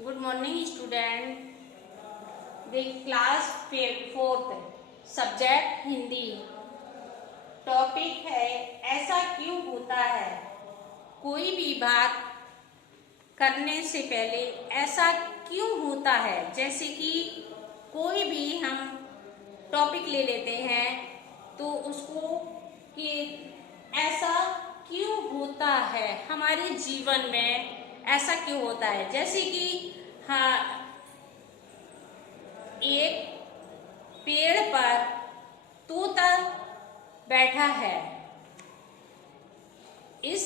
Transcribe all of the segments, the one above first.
Good morning student. The class 4th subject Hindi. Topic है ऐसा क्यों होता है। कोई भी बात करने से पहले ऐसा क्यों होता है। जैसे कि कोई भी हम टॉपिक ले लेते हैं तो उसको कि ऐसा क्यों होता है, हमारे जीवन में ऐसा क्यों होता है। जैसे कि हाँ, एक पेड़ पर तोता बैठा है। इस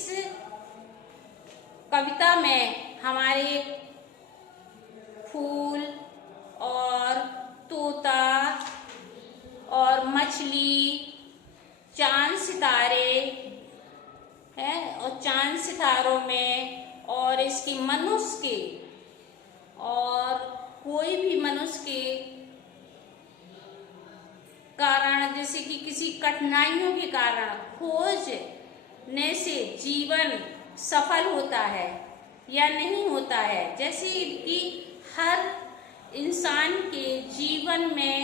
कविता में हमारे फूल और तोता और मछली, चांद सितारे हैं और चांद सितारों में और इसकी मनुष्य के और कोई भी मनुष्य के कारण, जैसे कि किसी कठिनाइयों के कारण खोजने से जीवन सफल होता है या नहीं होता है। जैसे कि हर इंसान के जीवन में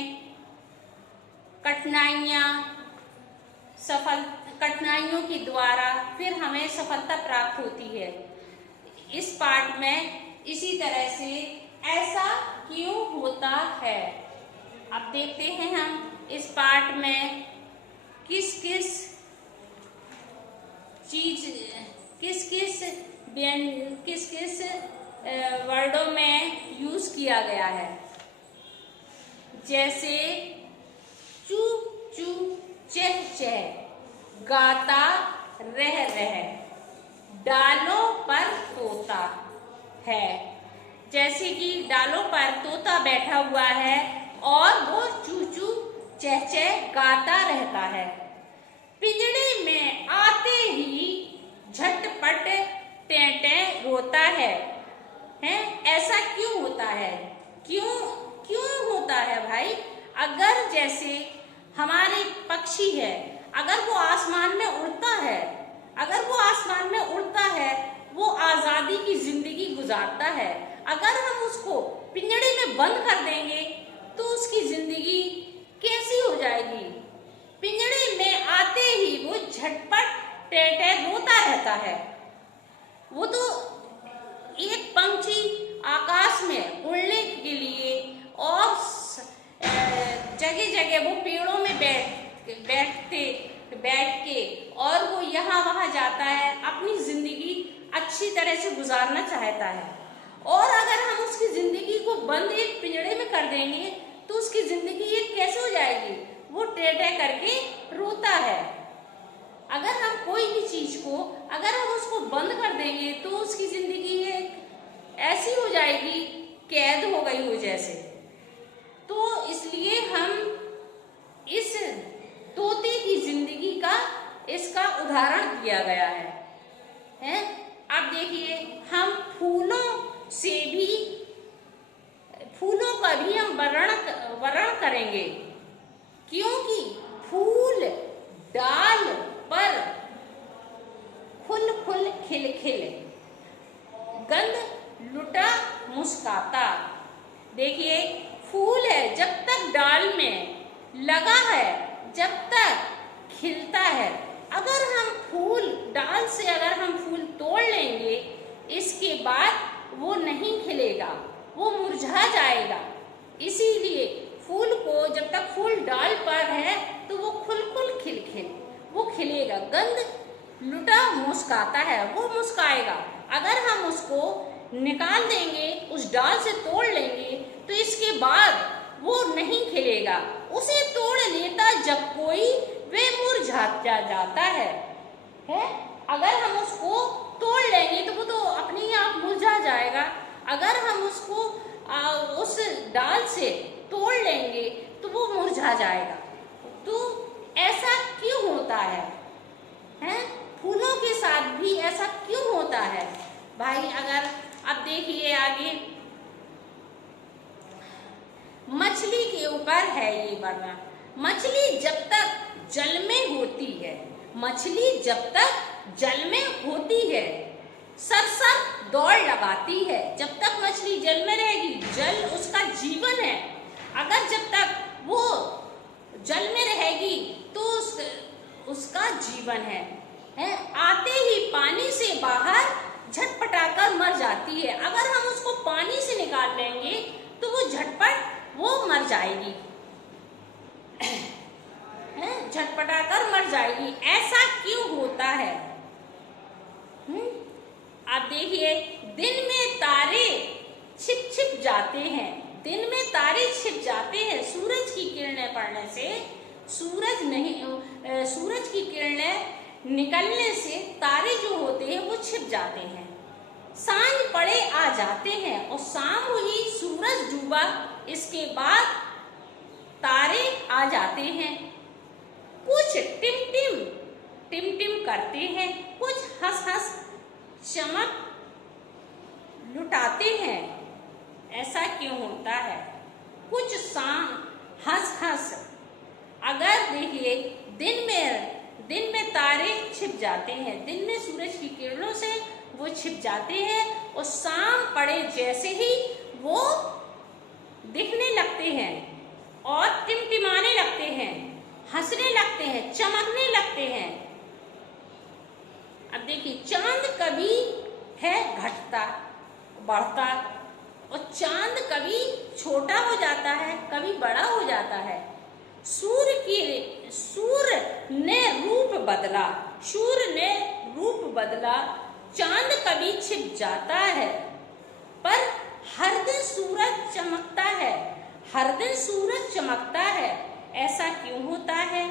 कठिनाइयों के द्वारा फिर हमें सफलता प्राप्त होती है। इस पाठ में इसी तरह से ऐसा क्यों होता है। अब देखते हैं हम इस पाठ में किस किस वर्डों में यूज किया गया है। जैसे चू चू चह चह, गाता रह, डालों पर तोता है। जैसे कि डालों पर तोता बैठा हुआ है और वो चू चू चह चह गाता रहता है। पिंजड़े में आते ही झटपट टें रोता है। ऐसा क्यों होता है। क्यों होता है भाई। अगर जैसे हमारे पक्षी है, अगर वो आसमान में उड़ता है, वो आजादी की जिंदगी गुजारता है। अगर हम उसको पिंजड़े में बंद कर देंगे तो उसकी जिंदगी कैसी हो जाएगी। पिंजड़े में आते ही वो झटपट टें रोता रहता है। वो तो एक पंछी आकाश में उड़ने के लिए और जगह जगह वो पेड़ों में बैठ के और वो यहाँ वहां जाता है, अपनी जिंदगी अच्छी तरह से गुजारना चाहता है। और अगर हम उसकी जिंदगी को बंद एक पिंजड़े में कर देंगे तो उसकी जिंदगी एक कैसे हो जाएगी। वो टें करके रोता है। अगर हम कोई भी चीज को अगर हम उसको बंद कर देंगे तो उसकी जिंदगी एक ऐसी हो जाएगी, कैद हो गई हो जैसे। तो इसलिए हम इस तोते की जिंदगी का इसका उदाहरण किया गया है। अब देखिए, हम फूलों का भी हम वर्णन करेंगे, क्योंकि फूल डाल पर फुल खिल गंध लुटा मुस्काता। देखिए, फूल है, जब तक डाल में लगा है, जब तक खिलता है। अगर हम डाल से अगर हम फूल तोड़ लेंगे, इसके बाद वो नहीं खिलेगा, वो मुरझा जाएगा। इसीलिए फूल को जब तक फूल डाल पर है तो वो खिल वो खिलेगा। गंध लुटा मुस्काता है, वो मुस्काएगा। अगर हम उसको निकाल देंगे, उस डाल से तोड़ लेंगे, तो इसके बाद वो नहीं खिलेगा। उसे तोड़ लेता जब कोई, वे मुरझा जाता है। अगर हम उसको तोड़ लेंगे तो वो तो अपने ही आप मुरझा जाएगा। अगर हम उसको उस डाल से तोड़ लेंगे तो वो मुरझा जाएगा। तो ऐसा क्यों होता है? फूलों के साथ भी ऐसा क्यों होता है भाई। अगर अब देखिए आगे, मछली के ऊपर है ये वर्णन। मछली जब तक जल में होती है, सरसर दौड़ लगाती है। जब तक मछली जल में रहेगी, जल उसका जीवन है। अगर जब तक वो जल में रहेगी तो उसका जीवन है। आते ही पानी से बाहर झटपटाकर मर जाती है। अगर हम उसको पानी से निकाल लेंगे तो वो झटपट वो मर जाएगी, झटपटाकर मर जाएगी। ऐसा क्यों होता है? आप देखिए, दिन में तारे छिप छिप जाते हैं। दिन में तारे छिप जाते हैं। सूरज की किरणें पड़ने से, सूरज की किरणें निकलने से तारे जो होते हैं वो छिप जाते हैं। सांझ पड़े आ जाते हैं और शाम हुई, सूरज डूबा, इसके बाद तारे आ जाते हैं। कुछ टिम टिम करते हैं, कुछ हंस हंस चमक लुटाते हैं। ऐसा क्यों होता है? कुछ हंस हंस, अगर देखिए दिन में तारे छिप जाते हैं, दिन में सूरज की किरणों से वो छिप जाते हैं और शाम पड़े जैसे ही वो दिखने लगते हैं और टिमटिमाने लगते हैं, हंसने लगते हैं, चमकने लगते हैं। अब देखिए, चांद कभी है घटता बढ़ता और चांद कभी छोटा हो जाता है, कभी बड़ा हो जाता है। सूर्य ने रूप बदला, चांद कभी छिप जाता है, पर हर दिन सूरज चमकता है। ऐसा क्यों होता है?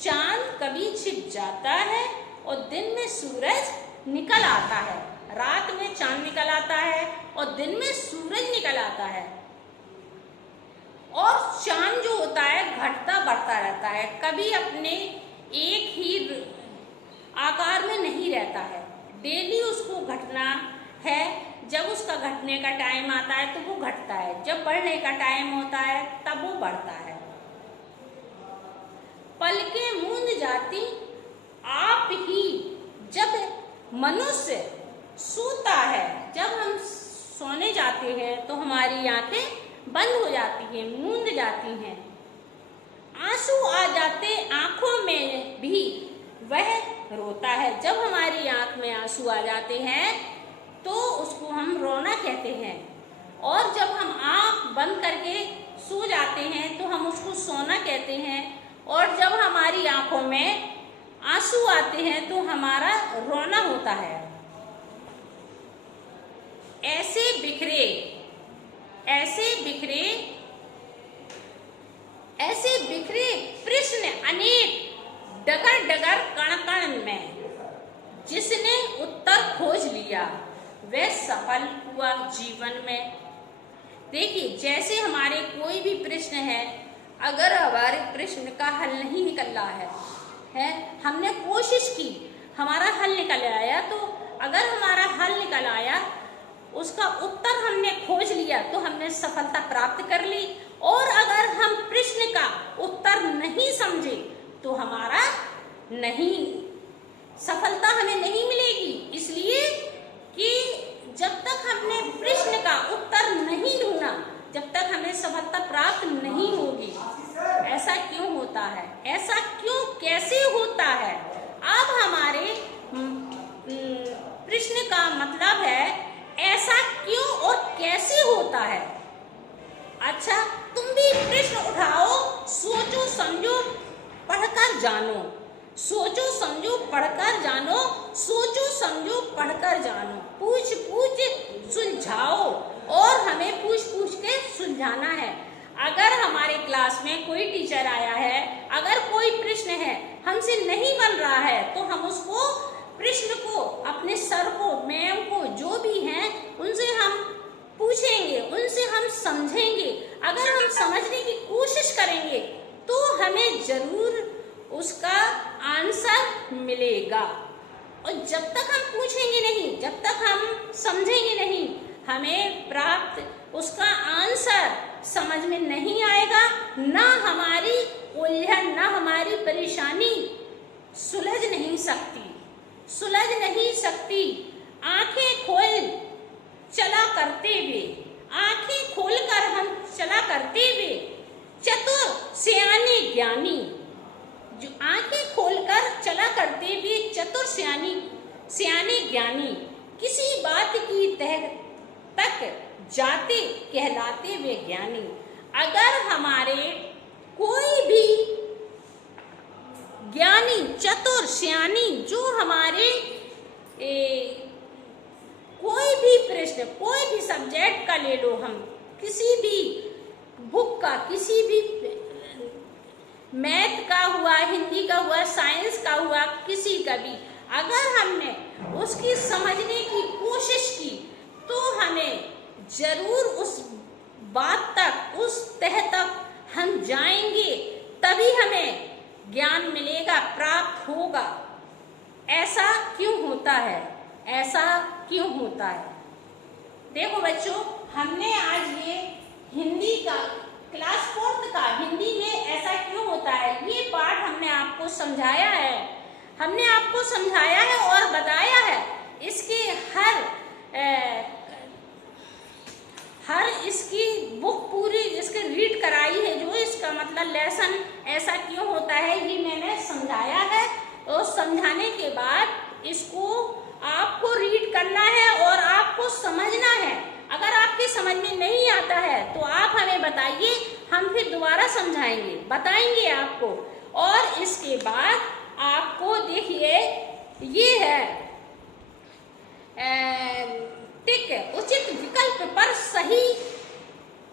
चांद कभी छिप जाता है और दिन में सूरज निकल आता है। रात में चांद निकल आता है और दिन में सूरज निकल आता है। और चांद जो होता है घटता बढ़ता रहता है, कभी अपने एक ही आकार में नहीं रहता है। डेली उसको घटना है। जब उसका घटने का टाइम आता है तो वो घटता है, जब बढ़ने का टाइम होता है तब वो बढ़ता है। पलकें मूंद जाती आप ही जब मनुष्य सोता है। जब हम सोने जाते हैं तो हमारी आंखें बंद हो जाती हैं, मूंद जाती हैं। आंसू आ जाते आंखों में भी वह रोता है। जब हमारी आंख में आंसू आ जाते हैं तो उसको हम रोना कहते हैं। और जब हम आंख बंद करके सो जाते हैं तो हम उसको सोना कहते हैं। और जब हमारी आंखों में आंसू आते हैं तो हमारा रोना होता है। ऐसे बिखरे प्रश्न अनेक डगर कण कण में, जिसने उत्तर खोज लिया वह सफल हुआ जीवन में। देखिए, जैसे हमारे कोई भी प्रश्न है, अगर हमारे प्रश्न का हल नहीं निकल रहा है, हमने कोशिश की, हमारा हल निकल आया, तो अगर हमारा हल निकल आया, उसका उत्तर हमने खोज लिया तो हमने सफलता प्राप्त कर ली। और अगर हम प्रश्न का उत्तर नहीं समझे तो हमारा सफलता हमें नहीं मिलेगी। इसलिए कि जब तक हमने प्रश्न का उत्तर नहीं ढूंढा, जब तक हमें सफलता प्राप्त नहीं होगी। ऐसा क्यों होता है? ऐसा क्यों, कैसे होता है? अब हमारे प्रश्न का मतलब है ऐसा क्यों और कैसे होता है। अच्छा, तुम भी प्रश्न उठाओ, सोचो समझो पढ़कर जानो। सोचो समझो पढ़कर जानो, सोचो समझो पढ़कर जानो। पूछ सुलझाओ, और हमें पूछ के सुलझाना है। अगर हमारे क्लास में कोई टीचर आया है, अगर कोई प्रश्न है हमसे नहीं बन रहा है, तो हम उसको प्रश्न को, अपने सर को, मैम को, जो भी हैं, उनसे हम पूछेंगे, उनसे हम समझेंगे। अगर हम समझने की कोशिश करेंगे तो हमें जरूर उसका आंसर मिलेगा। और जब तक हम पूछेंगे नहीं, जब तक हम समझेंगे नहीं, हमें प्राप्त उसका आंसर समझ में नहीं आएगा। ना हमारी उलझन, ना हमारी परेशानी सुलझ नहीं सकती। आंखें खोल चला करते हुए, आंखें खोलकर हम चला करते हुए, चतुर सियानी ज्ञानी, जो आंखें खोलकर चला करते हुए चतुर सियानी ज्ञानी, किसी बात की तह तक जाते कहलाते हुए ज्ञानी। अगर हमारे कोई भी ज्ञानी, चतुर, सियानी, जो हमारे कोई भी प्रश्न, कोई भी सब्जेक्ट का ले लो, हम किसी भी बुक का, किसी भी मैथ का हुआ, हिंदी का हुआ, साइंस का हुआ, किसी का भी, अगर हमने उसकी समझने की कोशिश की तो हमें जरूर उस बात तक, उस तह तक हम जाएंगे, तभी हमें ज्ञान मिलेगा, प्राप्त होगा। ऐसा क्यों होता है? ऐसा क्यों होता है? देखो बच्चों, हमने आज ये हिंदी का क्लास 4 का हिंदी में ऐसा क्यों होता है, ये पाठ हमने आपको समझाया है, हमने आपको समझाया है और बताया है। इसके हर इसकी बुक पूरी इसके रीड कराई है, जो इसका मतलब लेसन ऐसा क्यों होता है ये मैंने समझाया है। और समझाने के बाद इसको आपको रीड करना है और आपको समझना है। अगर आपके समझ में नहीं आता है तो आप हमें बताइए, हम फिर दोबारा समझाएंगे, बताएंगे आपको। और इसके बाद आपको देखिए ये है टिक, उचित विकल्प पर सही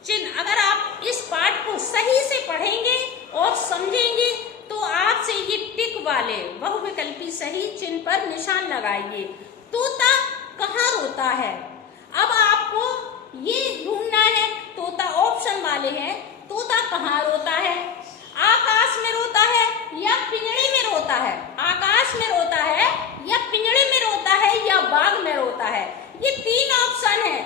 चिन्ह। अगर आप इस पाठ को सही से पढ़ेंगे और समझेंगे तो आपसे ये टिक वाले बहुविकल्पी सही चिन्ह पर निशान लगाइए। तोता कहाँ रोता है? अब आपको ये ढूंढना है, तोता ऑप्शन वाले हैं, तोता कहाँ रोता है? आकाश में रोता है या पिंजड़े में रोता है? आकाश में रोता है या पिंजड़े में रोता है या बाग में रोता है? ये 3 ऑप्शन है,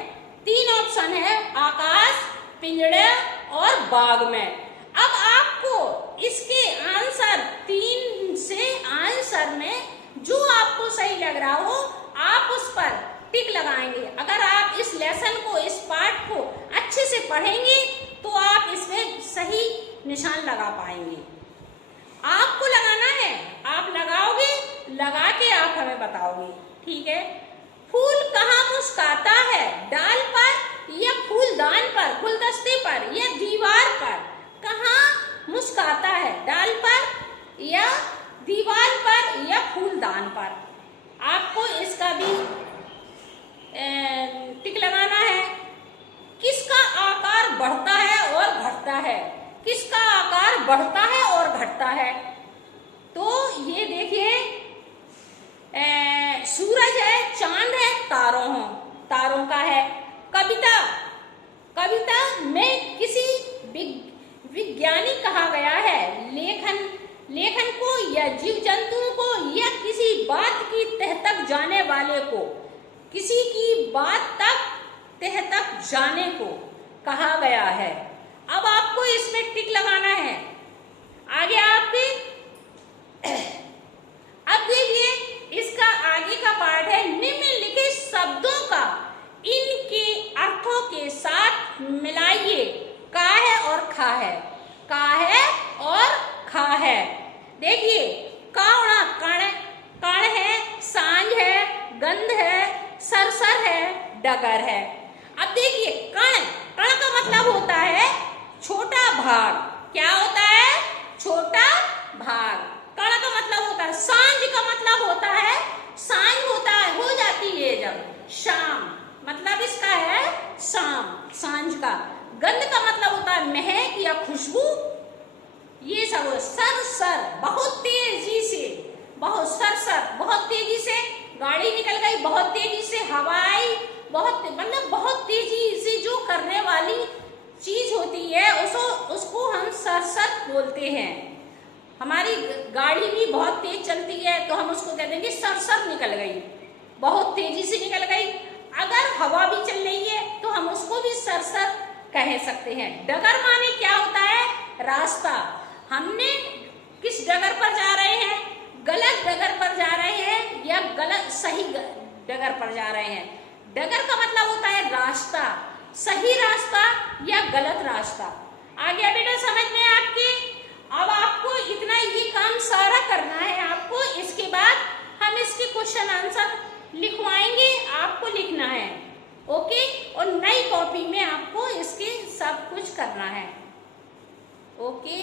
3 ऑप्शन है, आकाश, पिंजड़े और बाग में। अब आपको इसके आंसर 3 से आंसर में जो आपको सही लग रहा हो आप उस पर टिक लगाएंगे। अगर आप इस लेसन को, इस पाठ को अच्छे से पढ़ेंगे तो आप इसमें सही निशान लगा पाएंगे। आपको लगाना है, आप लगाओगे, लगा के आप हमें बताओगे, ठीक है। फूल कहाँ मुस्कुराता है? डाल पर या फूलदान पर, गुलदस्ते पर या दीवार पर? कहाँ मुस्कुराता है? डाल पर या दीवार पर या फूलदान पर? आपको इसका भी टिक लगाना है। किसका आकार बढ़ता है और घटता है? किसका आकार बढ़ता है और घटता है? तो ये देखिए, सूरज है, चांद है, तारों का है। कविता में किसी विज्ञानी कहा गया है? लेखन को या जीव जंतुओं को या किसी बात की तह तक जाने वाले को, किसी की बात तह तक जाने को कहा गया है। अब आपको इसमें टिक लगाना है। आगे आपके अब देखिए, इसका आगे का पार्ट है, निम्नलिखित शब्दों का इनके अर्थों के साथ मिलाइए। का है और खा है, का है और खा है। देखिए, कावड़ा कण है, सांझ है, गंध है, सरसर है, डगर है। अब देखिए, कण का मतलब होता है छोटा भाग। क्या होता है? छोटा भाग। कण का मतलब होता है। सांझ का मतलब होता है, सांझ होता है, हो जाती है जब शाम, मतलब इसका है शाम, सांझ का। गंध का मतलब होता है महक या खुशबू। ये सब सरसर, बहुत तेजी से, बहुत सरसर, बहुत तेजी से गाड़ी निकल गई, बहुत तेजी से हवाई, बहुत तेजी से जो करने वाली चीज होती है उसको हम सरसर बोलते हैं। हमारी गाड़ी भी बहुत तेज चलती है तो हम उसको कह देंगे सरसर निकल गई, बहुत तेजी से निकल गई। अगर हवा भी चल रही है तो हम उसको भी सरसर कह सकते हैं। डगर माने क्या होता है? रास्ता। हमने किस डगर पर जा रहे हैं? गलत डगर पर जा रहे हैं या गलत सही डगर पर जा रहे हैं। डगर का मतलब होता है रास्ता, सही रास्ता या गलत रास्ता। आगे बेटा समझ में आपके? अब आपको इतना ही काम सारा करना है आपको। इसके बाद हम इसके क्वेश्चन आंसर लिखवाएंगे, आपको लिखना है, ओके। और नई कॉपी में आपको इसके सब कुछ करना है, ओके।